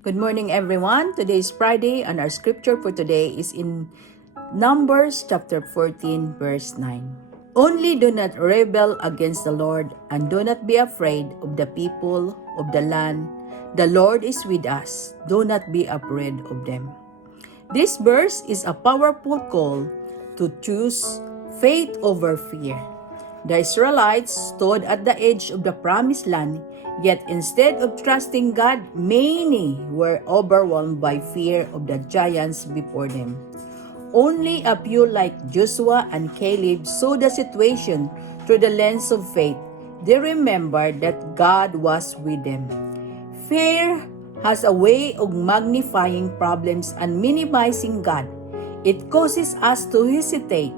Good morning, everyone. Today is Friday, and our scripture for today is in Numbers chapter 14, verse 9. Only do not rebel against the Lord, and do not be afraid of the people of the land. The Lord is with us. Do not be afraid of them. This verse is a powerful call to choose faith over fear. The Israelites stood at the edge of the promised land, yet instead of trusting God, many were overwhelmed by fear of the giants before them. Only a few like Joshua and Caleb saw the situation through the lens of faith. They remembered that God was with them. Fear has a way of magnifying problems and minimizing God. It causes us to hesitate,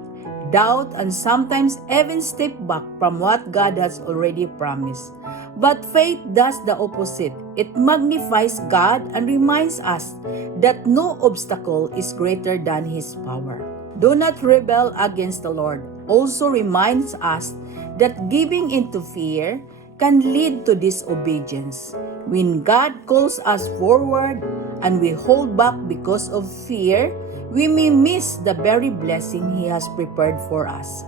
doubt, and sometimes even step back from what God has already promised. But faith does the opposite. It magnifies God and reminds us that no obstacle is greater than His power. Do not rebel against the Lord also reminds us that giving into fear can lead to disobedience. When God calls us forward and we hold back because of fear, we may miss the very blessing He has prepared for us.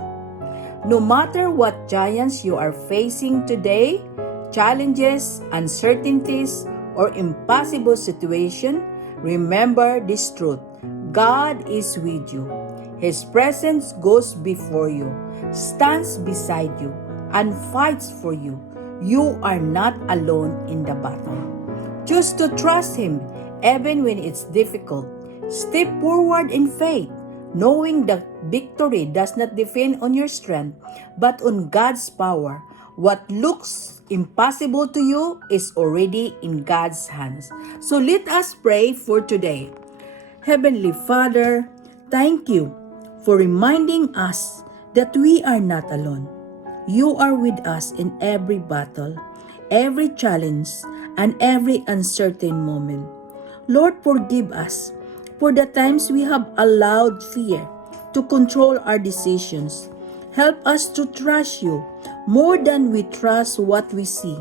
No matter what giants you are facing today, challenges, uncertainties, or impossible situation, remember this truth. God is with you. His presence goes before you, stands beside you, and fights for you. You are not alone in the battle. Choose to trust Him even when it's difficult. Step forward in faith, knowing that victory does not depend on your strength, but on God's power. What looks impossible to you is already in God's hands. So let us pray for today. Heavenly Father, thank you for reminding us that we are not alone. You are with us in every battle, every challenge, and every uncertain moment. Lord, forgive us for the times we have allowed fear to control our decisions. Help us to trust you more than we trust what we see.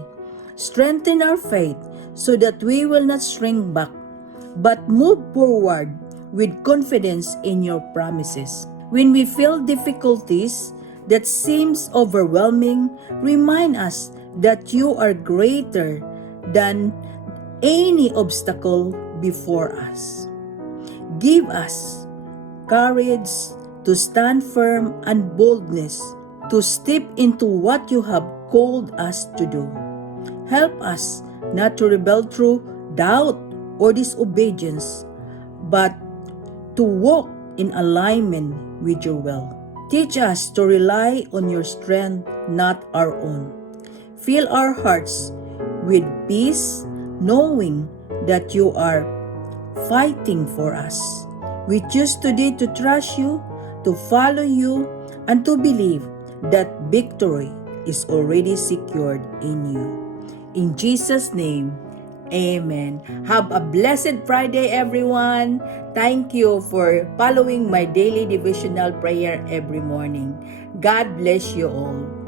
Strengthen our faith so that we will not shrink back, but move forward with confidence in your promises. When we feel difficulties that seems overwhelming, remind us that you are greater than any obstacle before us. Give us courage to stand firm and boldness to step into what you have called us to do. Help us not to rebel through doubt or disobedience, but to walk in alignment with your will. Teach us to rely on your strength, not our own. Fill our hearts with peace, knowing that you are fighting for us. We choose today to trust you, to follow you, and to believe that victory is already secured in you. In Jesus' name, amen. Have a blessed Friday, everyone. Thank you for following my daily devotional prayer every morning. God bless you all.